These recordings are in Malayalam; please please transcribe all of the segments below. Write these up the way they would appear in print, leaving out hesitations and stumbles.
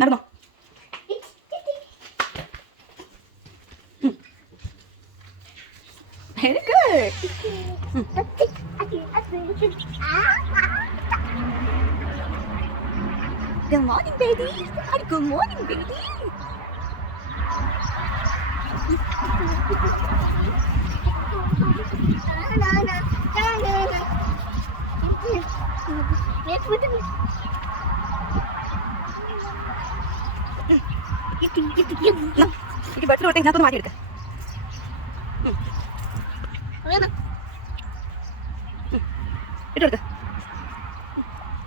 നടന്നോ. Very good. Good morning, baby. Good morning, baby. ഇത് ബട്ടിലോട്ട് ഇതിനകത്തൊന്ന് മാറ്റിയെടുക്ക. ഇട്ടെടുക്ക,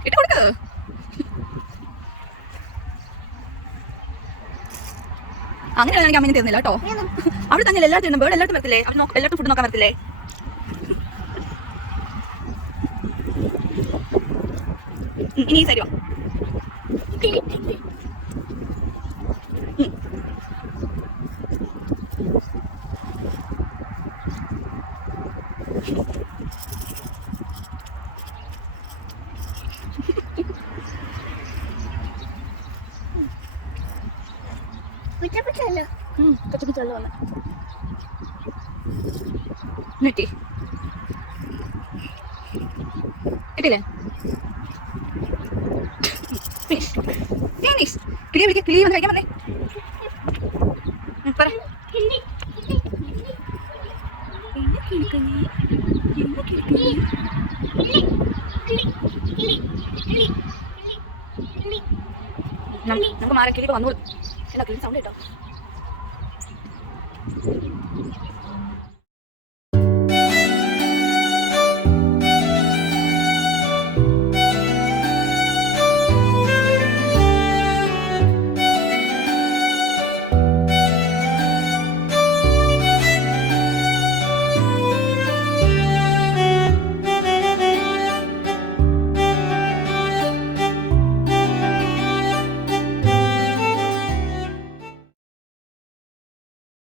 ഇട്ട് കൊടുക്ക. അങ്ങനെയാണ് എനിക്ക് അമ്മേനെ തരുന്നില്ല കേട്ടോ. അവിടെ തന്നെ എല്ലാത്തിനും ബേർഡ് എല്ലാത്തും വരത്തില്ലേ, അവർ എല്ലാത്തും ഫുഡ് നോക്കാൻ വരത്തില്ലേ. ഇനി ഈ സൈഡ് വാ. കിട്ടില്ലേ? കിളിയെ വിളിക്കുക, കിളിയെ വന്ന് കഴിക്കാൻ പറഞ്ഞേ. പറ. നമുക്ക് മാറി കിളിയൊക്കെ വന്നോളൂ. അല്ല കിളി സൗണ്ട് കേട്ടോ.